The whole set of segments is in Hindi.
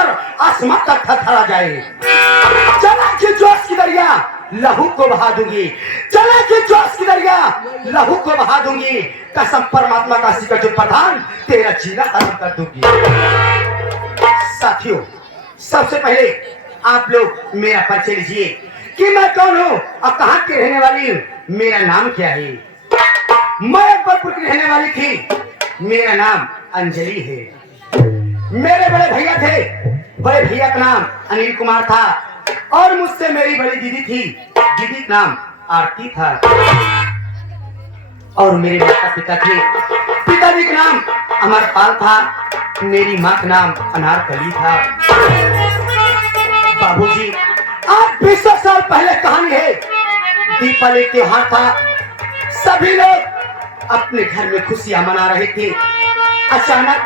नजर आसमान तक थरथरा जाए। चला कि जोश की दरिया लहू को बहा दूंगी, चला कि जोश की दरिया लहू को बहा दूंगी। कसम परमात्मा का सिकट प्रधान तेरा जीना हराम कर दूंगी। साथियों, सबसे पहले आप लोग मेरा परिचय लीजिए कि मैं कौन हूँ और कहाँ की रहने वाली हूँ। मेरा नाम क्या है? मैं अकबरपुर की रहने वाली थी, मेरा नाम अंजलि है। मेरे बड़े भैया थे, बड़े भैया का नाम अनिल कुमार था और मुझसे मेरी बड़ी दीदी थी, दीदी का नाम आरती था। और मेरे माता पिता थे, पिताजी का नाम अमरपाल था, मेरी माँ का नाम अनारकली था। बाबूजी, आज 20 साल पहले कहानी है, दीपावली त्योहार था, सभी लोग अपने घर में खुशियां मना रहे थे। अचानक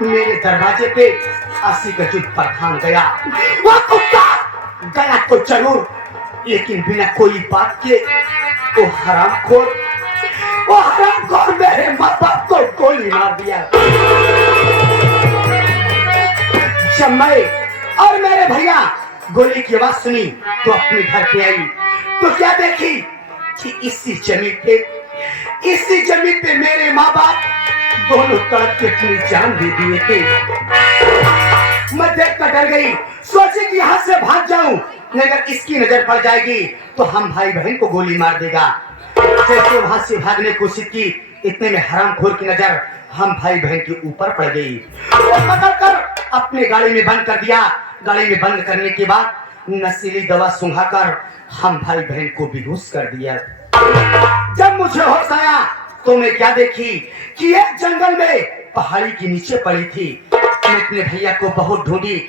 मेरे दरवाजे पे आसी का जुट प्रधान गया। वह कुत्ता गया तो जरूर, लेकिन बिना कोई बात के वो हरामखोर मेरे माँ बाप को गोली मार दिया। जब मैं और मेरे भैया गोली की आवाज सुनी तो अपने घर पे आई तो क्या देखी कि इसी जमीन पे मेरे माँ बाप दोनों तड़प के अपनी जान दे दिए थे। मैं देख कर डर गई, सोची कि यहाँ से भाग जाऊं, अगर इसकी नजर पड़ जाएगी तो हम भाई बहन को गोली मार देगा। जैसे वहां से भागने की कोशिश की, इतने में हरामखोर की नजर हम भाई बहन के ऊपर पड़ गई और पकड़कर अपने गाड़ी में बंद कर दिया। गाड़ी में बंद करने के बाद नशीली दवा सुंघाकर हम भाई बहन को बेहोश कर दिया। जब मुझे होश आया तो मैं क्या देखी कि एक जंगल में पहाड़ी के नीचे पड़ी थी। मैं अपने भैया को बहुत ढूंढी,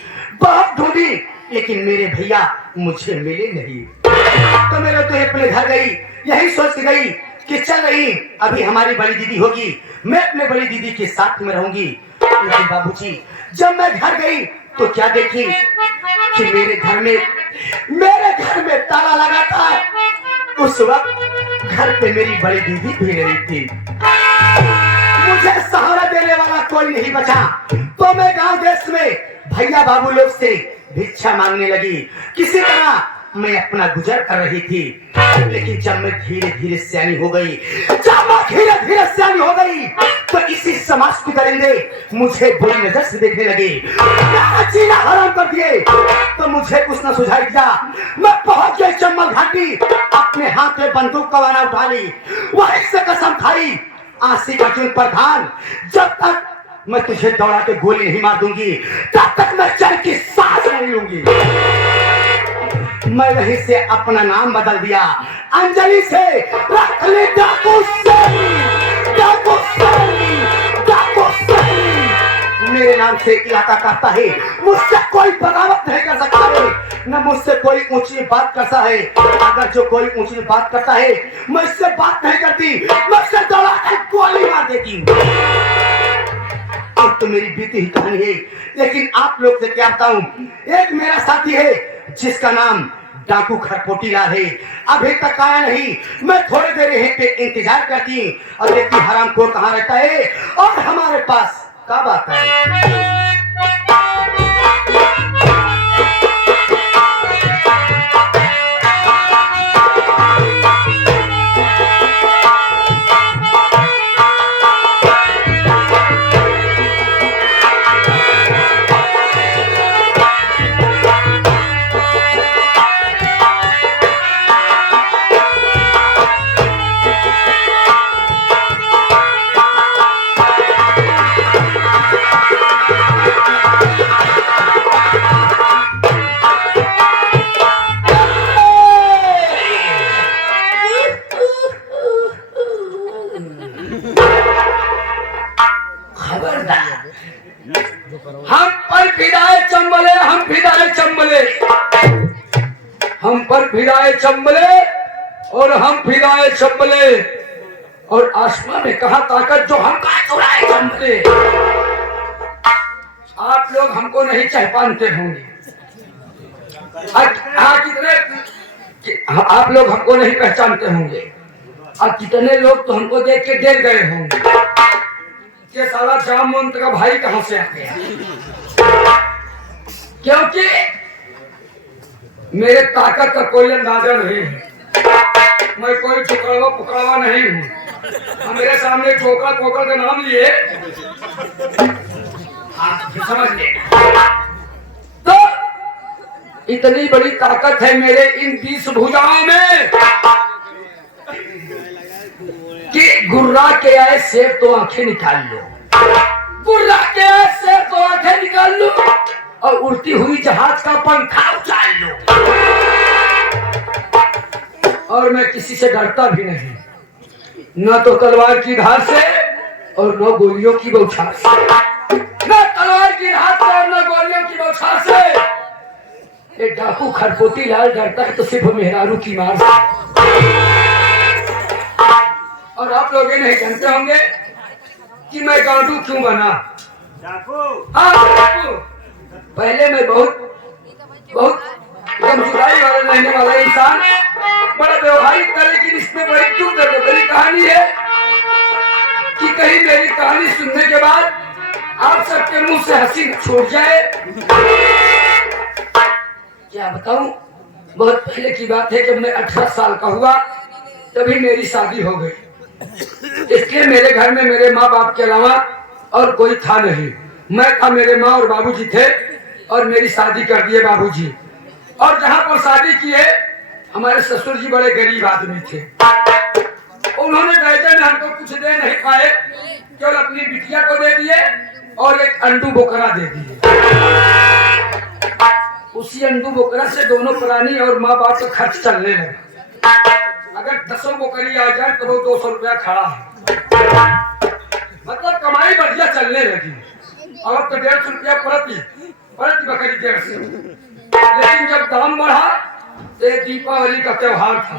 लेकिन मेरे भैया मुझे मिले नहीं। तो मेरे तो अपने घर गई, यही सोच गई कि चल रही अभी हमारी बड़ी दीदी होगी, मैं अपने बड़ी दीदी के साथ में रहूंगी। लेकिन बाबूजी, जब मैं घर गई तो क्या देखी कि मेरे घर में ताला लगा था। उस वक्त घर पे मेरी बड़ी दीदी भी नहीं थी। मुझे सहारा देने वाला कोई नहीं बचा तो मैं गांव देश में भैया बाबू लोग से भिक्षा मांगने लगी। किसी तरह मैं अपना गुजर कर रही थी। लेकिन जब मैं धीरे धीरे सियानी हो गई, तो इसी समाज के दरिंदे मुझे बुरी नजर से देखने लगे, जीना हराम कर दिए। तो मुझे कुछ न सुझाई दिया, मैं पहुंच गई चंबल घाटी, अपने हाथ में बंदूक का वाना उठा ली, वहीं से कसम खाई, आसी का जुट प्रधान, जब तक मैं तुझे दौड़ा के गोली नहीं मार दूंगी तब तक मैं चैन की सांस नहीं लूंगी। मैं वहीं से अपना नाम बदल दिया, अंजलि से रख ली डाकू मेरे नाम से इलाका कहता है। मुझसे कोई बगावत नहीं कर सकता है, न मुझसे कोई ऊंची बात करता है। अगर जो कोई ऊंची बात करता है मैं इससे बात नहीं करती, मैं उससे दौड़ा के गोली मार देती हूँ। अब तो मेरी बीती ही कहानी है, लेकिन आप लोग से क्या बताऊं। एक मेरा साथी है जिसका नाम डाकू खरपोटीलाल है, अभी तक आया नहीं। मैं थोड़ी देर यहीं पे इंतजार करती और देखती हरामखोर कहाँ रहता है और हमारे पास कब आता है। हम पर फिदाए चंबले, हम पर फिदाए चंबले और हम फिदाए चंबले, और आसमान में कहा ताकत जो हम का चुराए चंबले। आप लोग हमको नहीं पहचानते होंगे, आप लोग हमको नहीं पहचानते होंगे। अब कितने लोग तो हमको देख के डर गए होंगे कि साला जामवंत का भाई कहां से आ गया। क्योंकि मेरे ताकत का कोई अंदाजा नहीं है। मैं कोई चुकड़वा पुकड़वा नहीं हूँ। मेरे सामने चोकर पोकर का नाम लिए आप समझ ले। तो इतनी बड़ी ताकत है मेरे इन 20 भुजाओं में कि गुर्रा के आए शेर तो आंखें निकाल लो, गुर्रा के आए शेर तो आंखें निकाल लो और उड़ती हुई जहाज का पंखा उछाल लो। और मैं किसी से डरता भी नहीं, न तो तलवार की धार से और न गोलियों की बौछार से, न तलवार की धार से और न गोलियों की बौछार से। एक डाकू खरपोती लाल डरता है तो सिर्फ मेहरारू की मार से। और आप लोग ये नहीं जानते होंगे कि मैं गांडू क्यों बना। हाँ डाकू, पहले मैं बहुत जुदाई वाला रहने वाला इंसान, बड़ा व्यवहारिक था, लेकिन इसमें बड़ी दुख दर्द भरी कहानी है कि कहीं मेरी कहानी सुनने के बाद आप सबके मुंह से हंसी छूट जाए। क्या बताऊं, बहुत पहले की बात है, जब मैं 18 साल का हुआ तभी मेरी शादी हो गई। इसलिए मेरे घर में मेरे माँ बाप के अलावा और कोई था नहीं। मैं था, मेरे माँ और बाबूजी थे और मेरी शादी कर दिए बाबूजी। और जहाँ पर शादी किए हमारे ससुर जी बड़े गरीब आदमी थे। उन्होंने दहेज में हमको कुछ दे नहीं पाए, केवल अपनी बिटिया को दे दिए और एक अंडू बोकरा दे दिए। उसी अंडू बोकरा से दोनों प्राणी और माँ बाप का खर्च चलने लगा। अगर 10 बोकरी आ जाए तो वो 200 रुपया खड़ा है, मतलब कमाई बढ़िया चलने लगी। और अब तो 150 रुपया प्रति बकरी 150। लेकिन जब दाम बढ़ा तो दीपावली का त्योहार था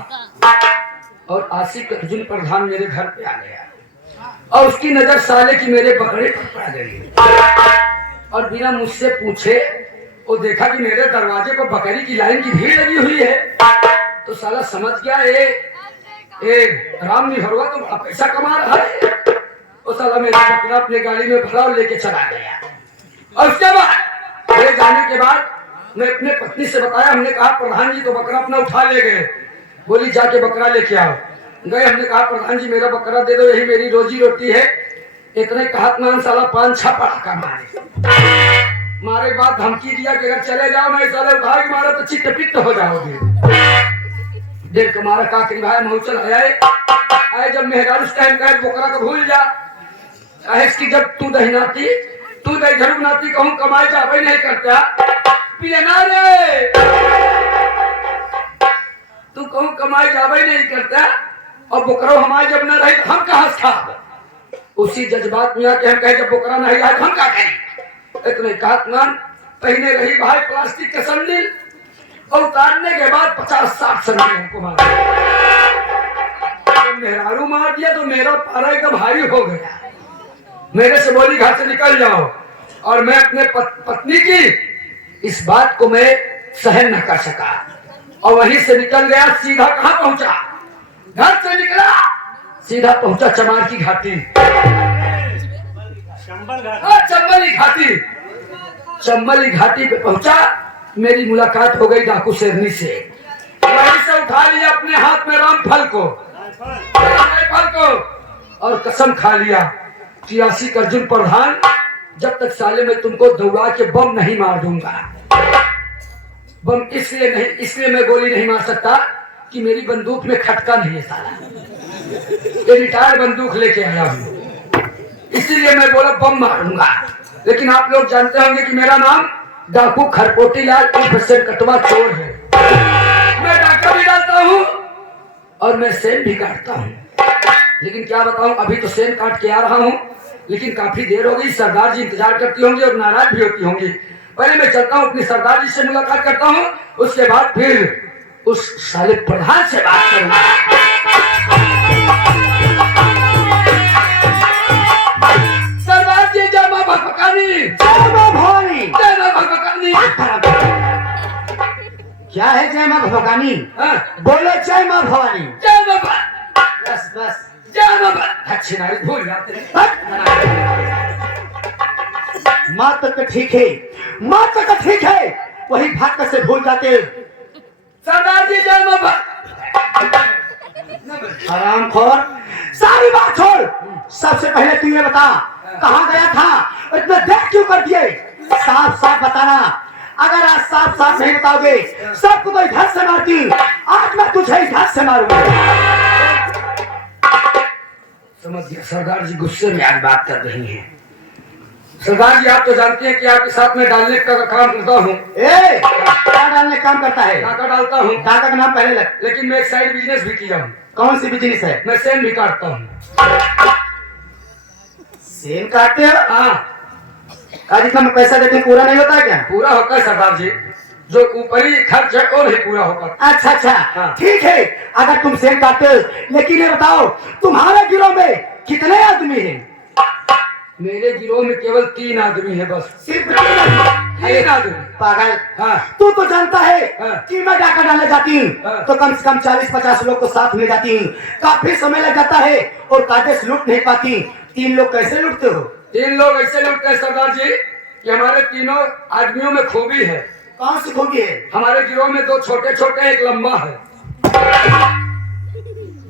और आशिक अर्जुन प्रधान मेरे घर पे आ गया और उसकी नजर साले की मेरे बकरे पर पड़ गई। और बिना मुझसे पूछे वो देखा कि मेरे दरवाजे पर बकरी की लाइन की भीड़ लगी हुई है, तो साला समझ गया ए राम निहरवा तो बड़ा पैसा कमा रहा है। वो साला मेरा बकरा अपने गाड़ी में भरा और लेके चला गया। और उसके बाद ले जाने के बाद मैं अपने पत्नी से बताया, हमने कहा प्रधान जी तो बकरा अपना उठा ले गए। बोली जाके बकरा लेके आओ। गए, हमने कहा प्रधान जी मेरा बकरा दे दो, यही मेरी रोजी रोटी है। इतने कहा साला 5-6 पटाखा मारे बाद धमकी दिया कि अगर चले जाओ नहीं साले उठा के मारा तो चित्त पित्त हो जाओगे। देख के मारा का भाई मऊचल आए जब मेहरार उस टाइम कहे बोकरा को भूल जा, इसकी जब तू दहीनाती तू दही झरुक नाती कहूँ कमाई जावे नहीं करता पियना रे, तू कहूँ कमाई जावे नहीं करता और बोकरा हमारे जब न रहे तो हम कहाँ से खा। उसी जज्बात में आके हम कहे जब बोकरा नहीं आए हम क्या करें। इतने कातमान पहने रही भाई प्लास्टिक के संदिल और उतारने के बाद 50-60 संदिल हमको मारा। जब मेहरारू मार दिया तो मेरा पारा एकदम भारी हो गया। मेरे से बोली घर से निकल जाओ। और मैं अपने पत्नी की इस बात को मैं सहन न कर सका और वहीं से निकल गया। सीधा कहाँ पहुंचा, घर से निकला सीधा पहुंचा चमार की घाटी, चंबली घाटी पे पहुंचा। मेरी मुलाकात हो गई डाकू शेरनी से। वहीं से उठा लिया अपने हाथ में रामफल को और कसम खा लिया कि आशिक अर्जुन प्रधान जब तक साले में तुमको दौड़ा के बम नहीं मार दूंगा। बम इसलिए मैं गोली नहीं मार सकता कि मेरी बंदूक में खटका नहीं है साला। ये रिटायर बंदूक लेके आया हूँ, इसीलिए मैं बोला बम मारूंगा। लेकिन आप लोग जानते होंगे कि मेरा नाम डाकू खरपोटी लाल कटवा चोर है। मैं डाका भी डालता हूँ और मैं सेन भी काटता हूँ। लेकिन क्या बताऊं, अभी तो सेन काट के आ रहा हूँ, लेकिन काफी देर हो गई। सरदार जी इंतजार करती होंगी और नाराज भी होती होंगी। पहले मैं चलता हूँ अपनी सरदार जी से मुलाकात करता हूँ, उसके बाद फिर उस साले प्रधान से बात करूंगा। सरदार जी जय मां भगवकानी, जय मां भवानी, जय मां भगवकानी। क्या है जय मां भवानी? बोलो जय मां भवानी। जय मां, बस बस जय मां। अच्छी नारी भूल जाते हैं। माँ तक ठीक है, माँ तक ठीक है, वही भाग से भूल जाते। सरदार जी जय मां हराम खोर, सारी बात छोड़। सबसे पहले तू ये बता कहाँ गया था, इतना देख क्यों कर दिए? साफ साफ बताना। अगर आज साफ साफ नहीं बताओगे सबको तो इधर से मारती, आज मैं तुझे इधर से मारूंगा। समझ गया सरदार जी गुस्से में आज बात कर रही हैं। सरदार जी आप तो जानते हैं कि आपके साथ में डालने का काम करता हूँ। क्या डालने काम करता है? डाका डालता हूँ। डाका का नाम पहले लग। लेकिन मैं एक साइड बिजनेस भी किया हूँ। कौन सी बिजनेस है? मैं सेन भी काटता हूँ। सेन काटते हो? हाँ। जितना मैं पैसा देते पूरा नहीं होता है क्या? पूरा होता है सरदार जी, जो ऊपरी खर्च है वो नहीं पूरा होता। अच्छा अच्छा हाँ। ठीक है, अगर तुम सेन काटते हो, लेकिन ये बताओ तुम्हारे गिरोह में कितने आदमी हैं? मेरे गिरोह में केवल 3 आदमी है बस। सिर्फ 3 आदमी? 3 आदमी। पागल। हाँ। तू तो जानता है हाँ। कि मैं डाका डालने जाती हूँ हाँ। तो कम से कम 40-50 लोग को साथ में जाती हूँ, काफी समय लग जाता है और काटे से लूट नहीं पाती। 3 लोग कैसे लूटते हो? 3 लोग ऐसे लूटते हैं सरदार जी कि हमारे तीनों आदमियों में खूबी है। कौन सी खूबी है? हमारे गिरोह में 2 छोटे छोटे एक लंबा है।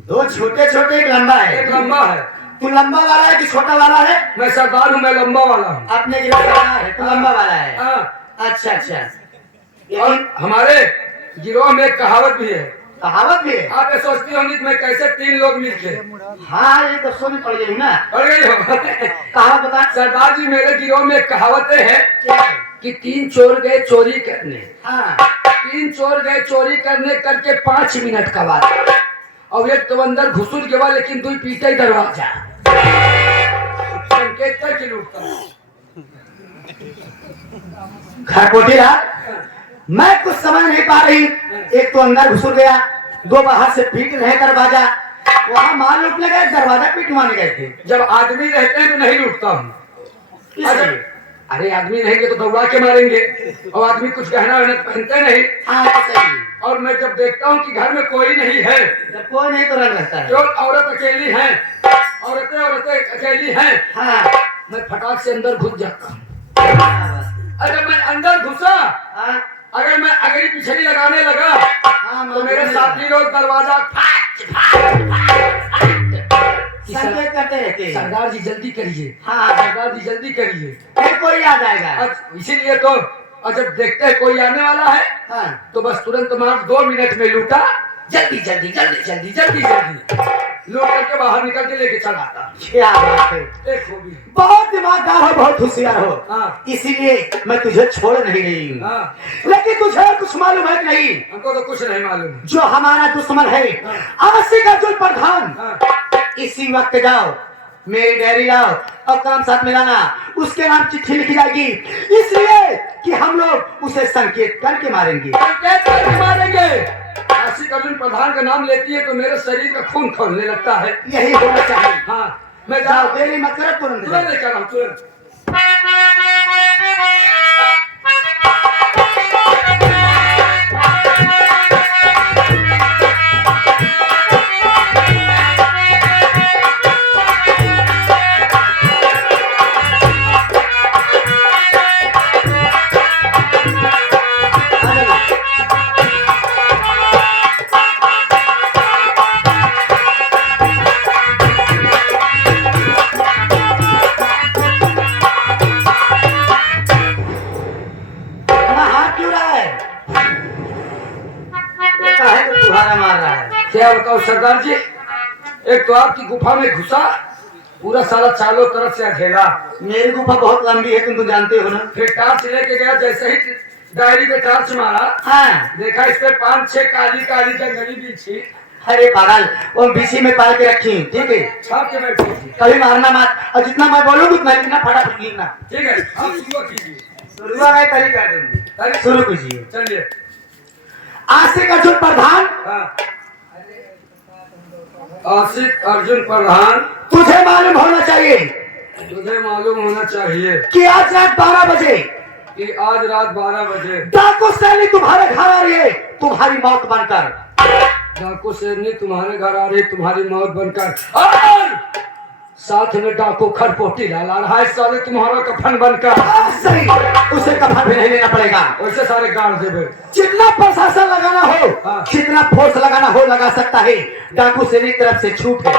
2 छोटे छोटे एक लंबा है। एक लंबा है। तू लंबा वाला है कि छोटा वाला है? मैं सरदार हूँ, मैं लंबा वाला हूँ। अपने गिरोह का है तो लंबा वाला है। हाँ। अच्छा अच्छा। और लेकिन हमारे गिरोह में एक कहावत भी है। कहावत भी है? आप ये सोचती होंगी कि मैं कैसे 3 लोग मिलके? हाँ ये तो सुन पड़ गई ना। पड़ गई हो? कहावत बता। सरदार जी मेरे गिरोह में एक कहावतें है क्या है? कि 3 चोर गए चोरी करने। हाँ। 3 चोर गए चोरी करने करके 5 मिनट का बात। और एक तो अंदर घुसुर गया लेकिन 2 पीटे दरवाजा। संकेत करके लूटता हूँ। खरपोटी रात मैं कुछ समझ नहीं पा रही। एक तो अंदर घुस गया, 2 बाहर से पीट रहे दरवाजा। वहाँ माल लूटने गए, दरवाजा पीटवाने गए थे। जब आदमी रहते हैं तो नहीं लूटता हूँ। इसलिए। अरे आदमी रहेंगे तो दौड़ा के मारेंगे, और आदमी कुछ गहना वहना पहनते नहीं। हाँ सही। और मैं जब देखता हूँ कि घर में कोई नहीं है, जब कोई नहीं तो रंग रहता है। जो औरत अकेली है, औरतें अकेली हैं, हाँ। मैं फटाक से अंदर घुस जाता हूँ। हाँ। अगर मैं अंदर घुसा, हाँ। अगर मैं अगली पिछली लगाने लगा हाँ, तो मेरे साथी लोग दरवाजा संकेत करते रहते। सरदार जी जल्दी करिए। हाँ। सरदार जी जल्दी करिए। फिर कोई आ जाएगा। इसीलिए तो, और जब देखते हैं कोई आने वाला है हाँ। तो बस तुरंत मार 2 मिनट में लूटा, जल्दी जल्दी जल्दी जल्दी जल्दी जल्दी लूट करके बाहर निकल के लेके चला आता। क्या बात है, एक खूबी। बहुत दिमागदार हो, बहुत होशियार हो। हाँ। इसीलिए मैं तुझे छोड़ नहीं रही हूँ। हाँ। लेकिन तुझे कुछ मालूम है कि नहीं? हमको तो कुछ नहीं मालूम। जो हमारा दुश्मन है आसिक अर्जुन प्रधान, हाँ। इसी वक्त जाओ मेरी डायरी लाओ और कलम साथ में लाना। उसके नाम चिट्ठी लिखी जाएगी, इसलिए कि हम लोग उसे संकेत करके मारेंगे। संकेत करके मारेंगे। आशिक अर्जुन प्रधान का नाम लेती है तो मेरे शरीर का खून खौलने लगता है। यही होना चाहिए। हाँ। मैं जाओ, देरी मत करो, तुरंत तुरंत जाओ। लेकर आऊँ तुरंत। मार रहा है। क्या बताओ सरदार जी, एक तो आपकी गुफा में घुसा, पूरा सारा चारों तरफ से अकेला। मेरी गुफा बहुत लंबी है, तुम तो जानते हो ना। फिर टार्च लेके गया, जैसे ही डायरी पे टार्च मारा, हाँ। देखा इस पे 5-6 काली काली जंगली बिछी। अरे पागल, वो बीसी में पाल के रखी, ठीक है? छाप के बैठी थी। कभी मारना मत, और जितना मैं बोलूँ उतना लिखना, फटाफट लिखना। ठीक है, आप शुरू कीजिए। शुरुआत मैं तरीका दूंगी, शुरू कीजिए। चलिए। आशिक अर्जुन प्रधान। हाँ। आशिक अर्जुन प्रधान, तुझे मालूम होना चाहिए तुझे मालूम होना चाहिए कि आज रात 12 बजे कि आज रात 12 बजे डाकू सैनिक तुम्हारे घर आ रही है, तुम्हारी मौत बनकर। डाकू शेरनी तुम्हारे घर आ रही, तुम्हारी मौत बनकर। और साथ में डाकू खरपोटी डाला रहा है साले तुम्हारा कफन बनकर। सही, उसे कफन भी नहीं लेना पड़ेगा। वैसे सारे गाड़ देवे। जितना प्रशासन लगाना हो, हाँ। जितना फोर्स लगाना हो लगा सकता है। डाकू सैनिक की तरफ से छूट है।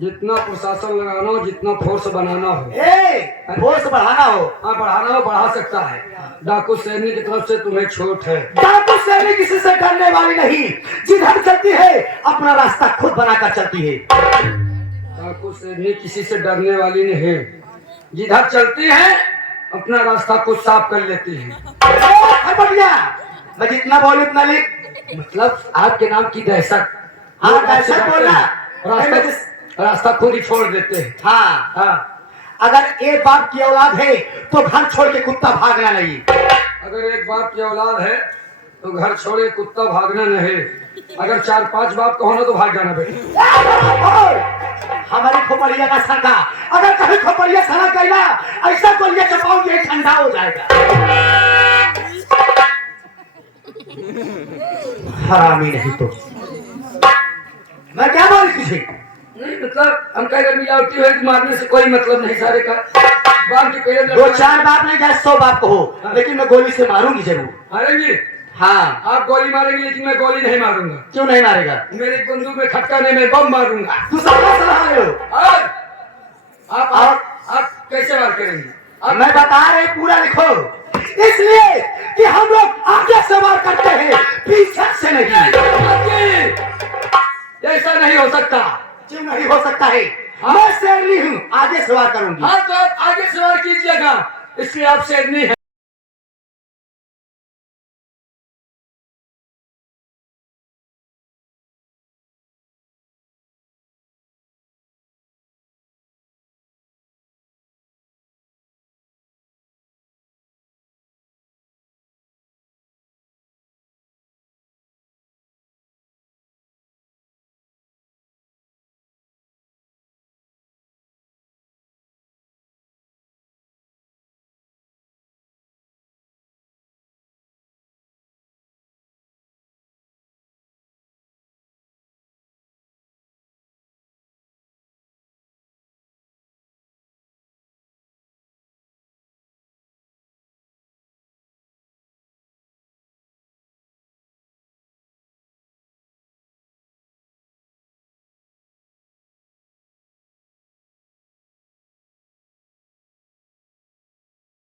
जितना प्रशासन लगाना हो, जितना फोर्स बनाना हो, फोर्स बढ़ाना हो, हाँ बढ़ाना हो बढ़ा सकता है। डाकू सैनिक की तरफ से तुम्हें छूट है। डाकू सैनिक किसी से डरने वाली नहीं, जिधर चलती है अपना रास्ता खुद बनाकर चलती है। डाकू सैनिक किसी से डरने वाली नहीं है, जिधर चलती है अपना रास्ता खुद साफ कर लेती है। बढ़िया, मैं जितना बोलूं उतना लिख। मतलब आपके नाम की दहशत। हाँ, दहशत बोलना। रास्ता खुद ही छोड़ देते हैं। हाँ, हाँ, अगर एक बाप की औलाद है तो घर छोड़ के कुत्ता भागना नहीं। अगर एक बाप की औलाद है तो घर छोड़े कुत्ता भागना नहीं। अगर 4-5 बाप का होना तो भाग जाना बेटा। हमारी खोपड़िया का सरका, अगर कभी खोपड़िया सना गई ना, ऐसा गोलियां चपाऊंगी ठंडा हो जाएगा। हरामी नहीं तो मैं क्या बोली तुझे? नहीं मतलब हम कह अगर मिलावटी है तो मारने से कोई मतलब नहीं। सारे का बाप के पहले 2-4 बाप नहीं चाहे 100 बाप को हो, लेकिन मैं गोली से मारूंगी जरूर। मारेंगे? हाँ। आप गोली मारेंगे लेकिन मैं गोली नहीं मारूंगा। क्यों नहीं मारेगा? मेरी बंदूक में खटका नहीं, मैं बम मारूंगा। तू सलाह सलाह रहे हो। और आप कैसे वार करेंगे? आप मैं बता रहे पूरा लिखो, इसलिए कि हम लोग आगे से वार करते हैं, पीछे से नहीं। ऐसा नहीं हो सकता। क्यों नहीं हो सकता है? मैं शेरनी हूँ, आगे से वार करूंगी। हाँ तो आप आगे सवार कीजिएगा, इसलिए आप शेरनी है।